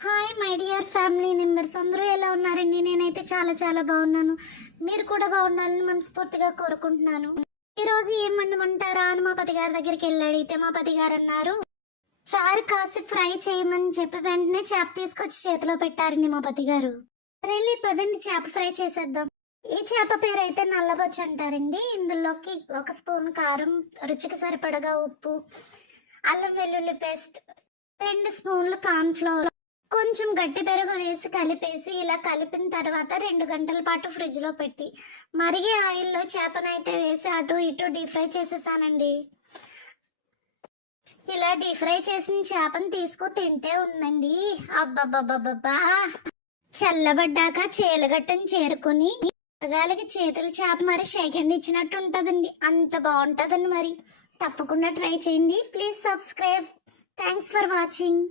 Hi my dear family members, అందరూ ఎలా ఉన్నారండి? నేనైతే చాలా చాలా బాగున్నాను. మీరు కూడా బాగుండాలని మనస్ఫూర్తిగా కోరుకుంటున్నాను. ఈరోజు ఏం వండమంటారా అని మా పతి గారి దగ్గరికి వెళ్ళి అడిగితే మా పతి గారు అన్నారు, చారు కాసి ఫ్రై చేయమని చెప్పి వెంటనే చేప తీసుకొచ్చి చేతిలో పెట్టారండి మా పతి గారు. వెళ్ళి పదండి చేప ఫ్రై చేసేద్దాం. ఈ చేప పేరు అయితే నల్లబొచ్చు అంటారండి. ఇందులోకి 1 స్పూన్ కారం, రుచికి సరిపడగా ఉప్పు, అల్లం వెల్లుల్లి పేస్ట్, 2 స్పూన్లు కార్న్ ఫ్లోర్, కొంచెం గట్టి పెరుగు వేసి కలిపేసి ఇలా కలిపిన తర్వాత 2 గంటల పాటు ఫ్రిడ్జ్ లో పెట్టి మరిగే ఆయిల్లో చేపనైతే వేసి అటు ఇటు డీప్ ఫ్రై చేసేసానండి. ఇలా డీప్ ఫ్రై చేసిన చేపను తీసుకు తింటే ఉందండి, అబ్బబ్బబ్బబ్బా, చల్లబడ్డాక చేలగట్టని చేరుకుని గాలికి చేతులు చేప మరి షేకండి ఇచ్చినట్టు ఉంటుందండి. అంత బాగుంటుందండి. మరి తప్పకుండా ట్రై చేయండి. Please subscribe. Thanks for watching.